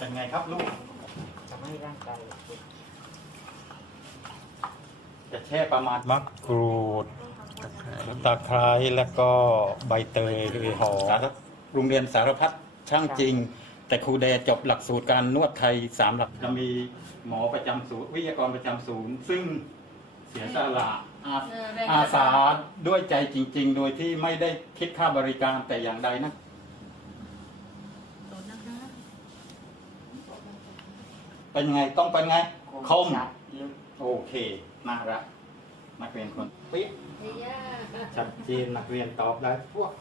เป็นไงครับลูกทำให้ร่างกายสุดจะแช่ประมาณมะกรูดตะไคร้ตะไคร้แล้วก็ใบเตยหรือหอมโรงเรียนสารพัดช่างจริง แต่ครูแดจบหลักสูตรการนวดไทยสามหลักเรามีหมอประจำศูนย์วิทยากรประจำศูนย์ ซึ่งเสียสละอาอาสาด้วยใจจริง ๆ โดยที่ไม่ได้คิดค่าบริการแต่อย่างใดนะ เป็นไงต้องเป็นไงคมชัดลึกโอเคน่ารักนักเรียนคนเปิ๊ะชัดเจนนักเรียนตอบได้พวก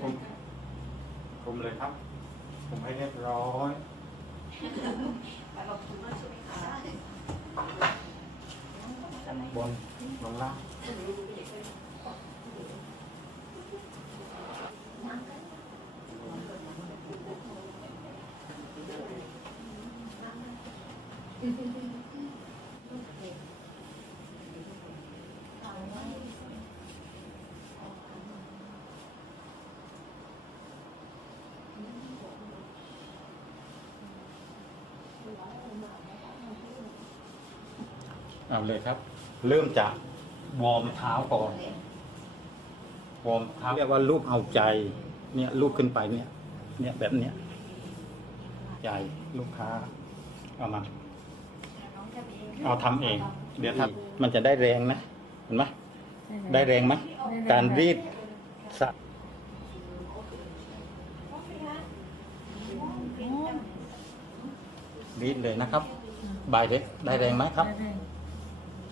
คุมคุมเลยครับคุมให้เรียบร้อยบนลงล่าง เอาเลยครับ เริ่มจากวอร์มเท้าก่อนวอร์มเท้าเรียกว่าลูกเอาใจ เนี่ยลูกขึ้นไปเนี่ย เนี่ยแบบเนี้ยใจลูกค้าเอามา เอาทำเอง เดี๋ยวทำมันจะได้แรงนะ เห็นไหมได้แรงไหมการรีดสะรีดเลยนะครับ บายเด็กได้แรงไหมครับ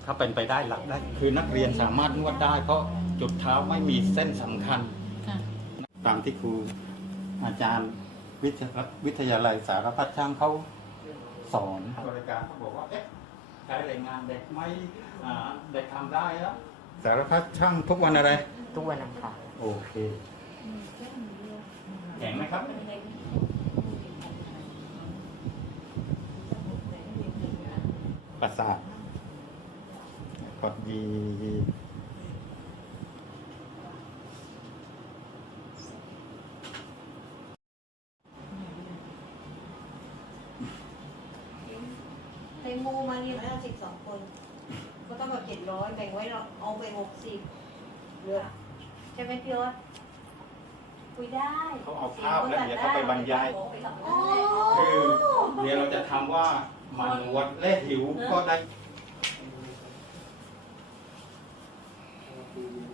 ถ้าเป็นไปได้หลักได้ คือนักเรียนสามารถนวดได้ เพราะจุดเท้าไม่มีเส้นสำคัญตามที่ครูอาจารย์วิทยาวิทยาลัยสารพัดช่างเขาสอนบริการเขาบอกว่าเอ๊ะ ใช้แรงงานเด็กไม่อ่าเด็กทำได้แล้วสารพัดช่างทุกวันอะไร ทุกวันอังคารโอเค แข็งไหมครับ ประสาทกดยี ในมูมาเรียนแล้วสิบสองคน ก็ต้องแบบเจ็ดร้อยแบ่งไว้เราเอาไปหกสิบเหลือใช่ไหมพี่ยศคุยได้เขาเอาภาพแล้วเดี๋ยวเขาไปบรรยาย โอ้คือเดี๋ยวเราจะทำว่ามันวัดและหิวก็ได้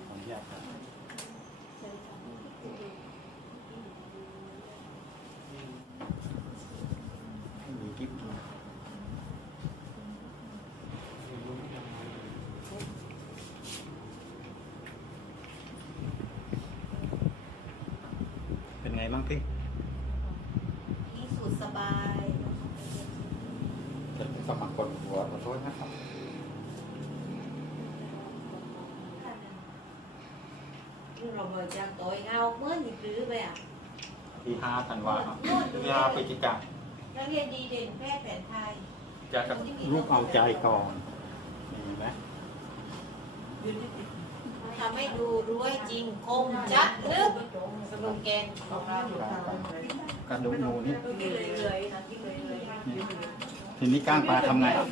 ขออนุญาตครับมีกิ๊บด้วยเป็นไง บ้างพี่ที่สุดสบายจะสมัครกดหัวขอโทษนะครับนี่เราเบิกจากตัวเงาเมื่อนี่ปลื้อไปอะที่ห้าธันวาคมที่ห้าพฤศจิกานักเรียนดีเด่นแพทย์แผนไทยจะกับรูปเอาใจก่อนเห็นไหม ทำให้ดูรู้ให้จริงคมชัดลึกสโลแกนของเรากระดูกหมูนี่ที่เลยๆนะที่เลยทีนี้ก้างปลาทำไงอะ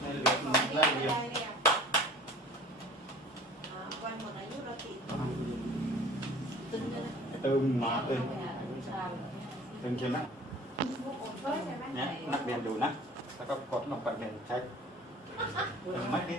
ให้เลือดมันไล่เรียง วันหมดอายุเราติด ตึ มมาเตึมตึมใช่ไหมเนี่ยนักเรียนดูนะ แล้วก็กดลงไปเรียนใช้ตึมไหมนี่